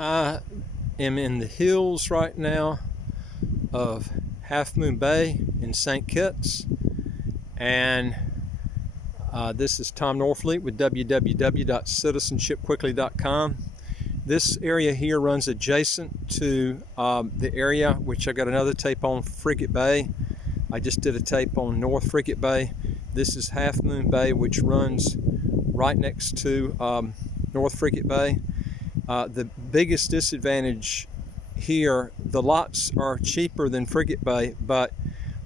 I am in the hills right now of Halfmoon Bay in St. Kitts, and this is Tom Norfleet with www.citizenshipquickly.com. This area here runs adjacent to the area which I got another tape on, Frigate Bay. I just did a tape on North Frigate Bay. This is Halfmoon Bay, which runs right next to North Frigate Bay. The biggest disadvantage here, the lots are cheaper than Frigate Bay, but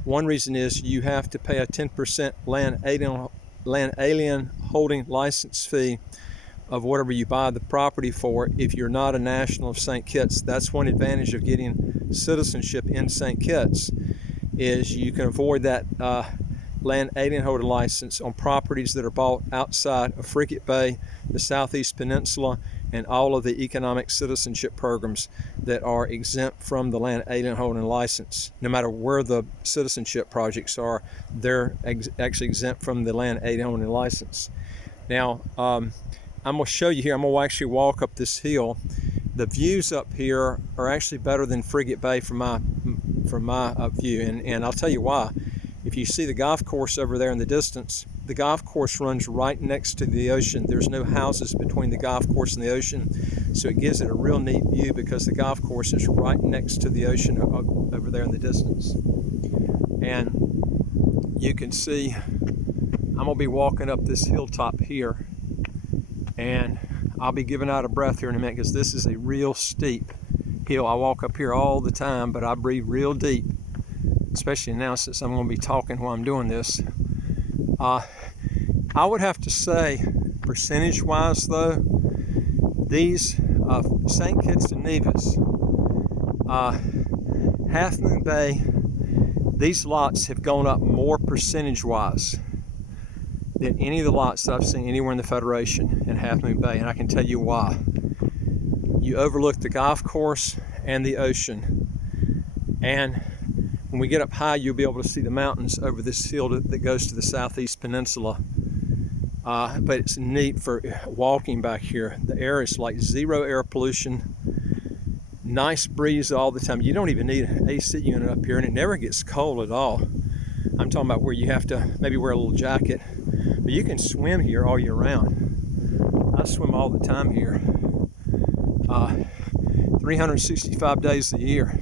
one reason is you have to pay a 10% land alien holding license fee of whatever you buy the property for if you're not a national of St. Kitts. That's one advantage of getting citizenship in St. Kitts, is you can avoid that land alien holder license on properties that are bought outside of Frigate Bay, the Southeast Peninsula, and all of the economic citizenship programs that are exempt from the land alien holding license. No matter where the citizenship projects are, they're actually exempt from the land alien holding license. Now, I'm going to show you here. I'm going to actually walk up this hill. The views up here are actually better than Frigate Bay from my view, and I'll tell you why. If you see the golf course over there in the distance, the golf course runs right next to the ocean. There's no houses between the golf course and the ocean, so it gives it a real neat view because the golf course is right next to the ocean over there in the distance. And you can see I'm going to be walking up this hilltop here, and I'll be giving out a breath here in a minute because this is a real steep hill. I walk up here all the time, but I breathe real deep, especially now since I'm going to be talking while I'm doing this. I would have to say, percentage-wise though, these St. Kitts and Nevis, Halfmoon Bay, these lots have gone up more percentage-wise than any of the lots that I've seen anywhere in the Federation in Halfmoon Bay, and I can tell you why. You overlook the golf course and the ocean, and when we get up high, you'll be able to see the mountains over this hill that goes to the Southeast Peninsula. But it's neat for walking back here. The air is like zero air pollution, nice breeze all the time. You don't even need an AC unit up here, and it never gets cold at all. I'm talking about where you have to maybe wear a little jacket, but you can swim here all year round. I swim all the time here, 365 days a year.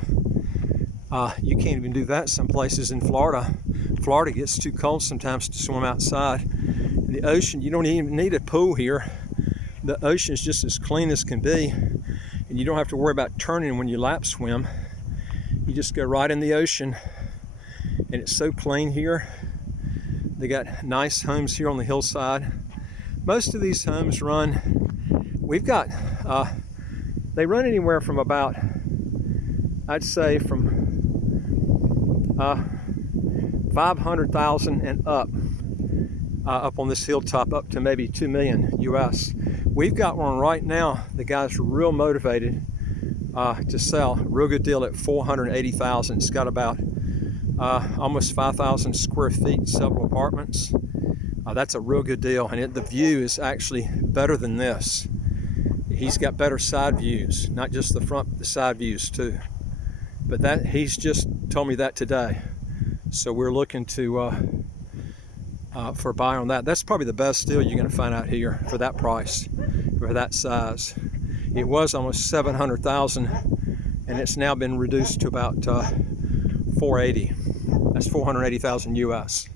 You can't even do that some places in Florida. Florida gets too cold sometimes to swim outside. In the ocean, you don't even need a pool here. The ocean is just as clean as can be, and you don't have to worry about turning when you lap swim. You just go right in the ocean, and it's so clean here. They got nice homes here on the hillside. Most of these homes they run anywhere from about, I'd say from 500,000 and up on this hilltop, up to maybe 2 million US. We've got one right now. The guy's real motivated to sell. Real good deal at 480,000. It's got about almost 5,000 square feet, several apartments. That's a real good deal, and the view is actually better than this. He's got better side views, not just the front, but the side views too. But he's just told me that today, so we're looking to for a buy on that. That's probably the best deal you're going to find out here for that price, for that size. It was almost 700,000, and it's now been reduced to about 480. That's 480,000 US.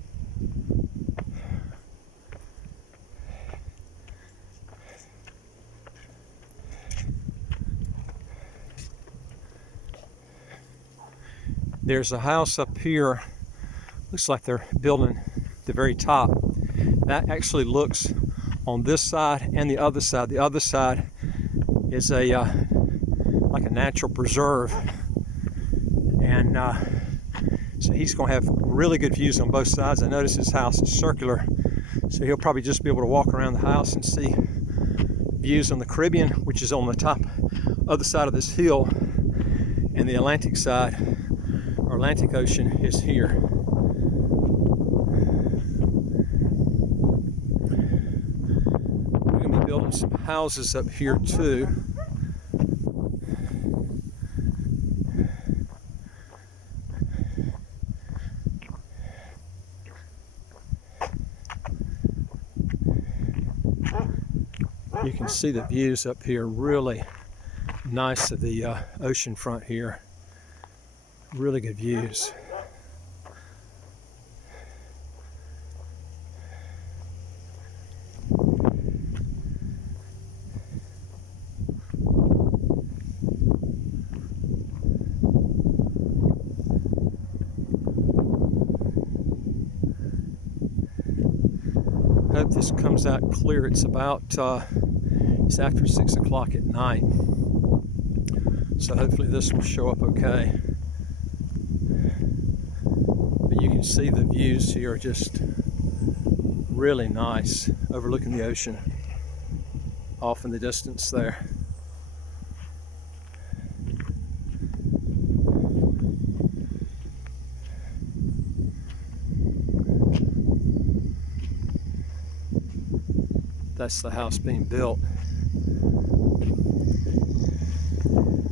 There's a house up here, looks like they're building the very top. That actually looks on this side and the other side. The other side is like a natural preserve, and so he's going to have really good views on both sides. I notice his house is circular, so he'll probably just be able to walk around the house and see views on the Caribbean, which is on the top other side of this hill, and the Atlantic side, or Atlantic Ocean, is here. We're going to be building some houses up here too. You can see the views up here, really nice of the ocean front here. Really good views. Hope this comes out clear. It's about it's after 6 o'clock at night, so hopefully this will show up okay. But you can see the views here are just really nice, overlooking the ocean off in the distance there. That's the house being built.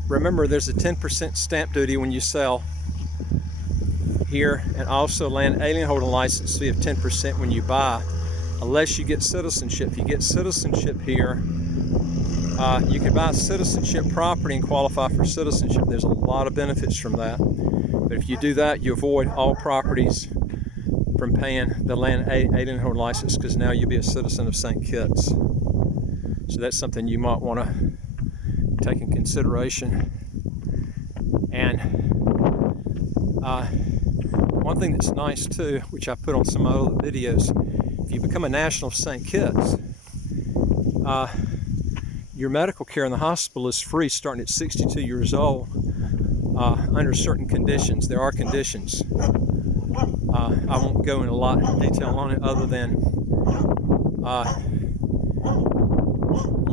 Remember, there's a 10% stamp duty when you sell here, and also land alien holder license fee of 10% when you buy, unless you get citizenship. If you get citizenship here, you can buy citizenship property and qualify for citizenship. There's a lot of benefits from that. But if you do that, you avoid all properties from paying the land alien holder license, because now you'll be a citizen of St. Kitts. So that's something you might want to take in consideration. And one thing that's nice too, which I put on some other videos, if you become a national of St. Kitts, your medical care in the hospital is free starting at 62 years old, under certain conditions. There are conditions. I won't go in a lot of detail on it, other than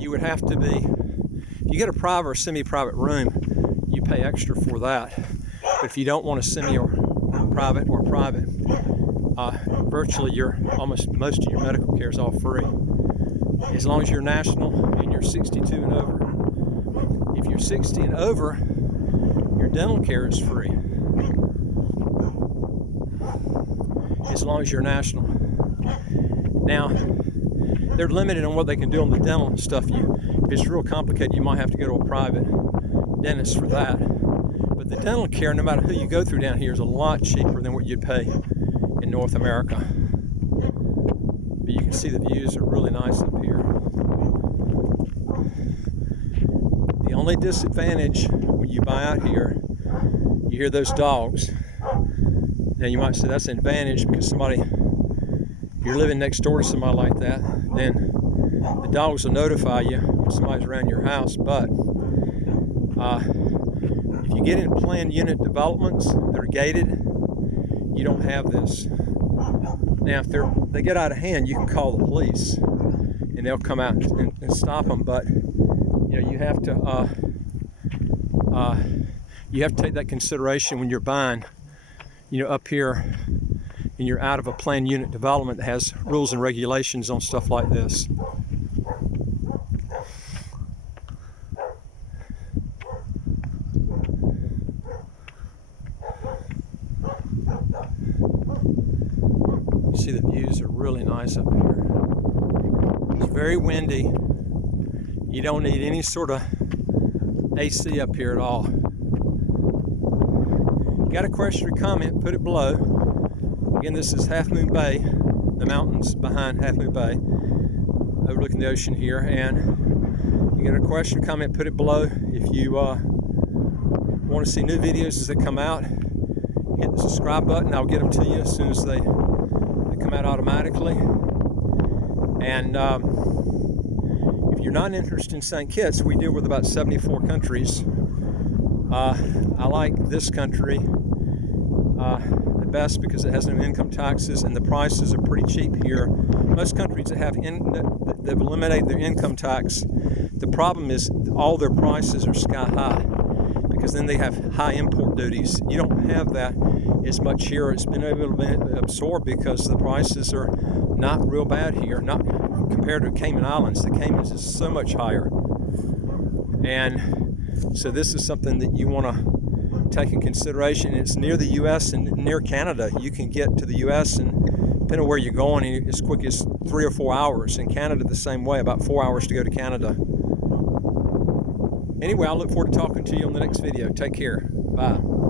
you would have to be, if you get a private or semi-private room, you pay extra for that. But if you don't want a semi or private, virtually most of your medical care is all free, as long as you're national and you're 62 and over. If you're 60 and over, your dental care is free, as long as you're national. Now, they're limited on what they can do on the dental stuff. If it's real complicated, you might have to go to a private dentist for that. But the dental care, no matter who you go through down here, is a lot cheaper than what you'd pay in North America. But you can see the views are really nice up here. The only disadvantage when you buy out here, you hear those dogs. Now you might say that's an advantage because if you're living next door to somebody like that, then the dogs will notify you when somebody's around your house. But if you get in planned unit developments that are gated, you don't have this. Now, if they get out of hand, you can call the police and they'll come out and stop them. But you have to take that consideration when you're buying. Up here, and you're out of a planned unit development that has rules and regulations on stuff like this. You see the views are really nice up here. It's very windy. You don't need any sort of AC up here at all. Got a question or comment, put it below. Again, this is Halfmoon Bay, the mountains behind Halfmoon Bay, overlooking the ocean here. And you got a question or comment, put it below. If you want to see new videos as they come out, hit the subscribe button. I'll get them to you as soon as they come out automatically. And if you're not interested in St. Kitts, we deal with about 74 countries. I like this country the best because it has no income taxes and the prices are pretty cheap here. Most countries that they've eliminated their income tax, the problem is all their prices are sky high, because then they have high import duties. You don't have that as much here. It's been able to be absorbed because the prices are not real bad here, not compared to Cayman Islands. The Caymans is so much higher. And so this is something that you want to take in consideration. It's near the U.S. and near Canada. You can get to the U.S. and depending on where you're going, as quick as 3 or 4 hours. In Canada, the same way, about 4 hours to go to Canada. Anyway, I look forward to talking to you on the next video. Take care. Bye.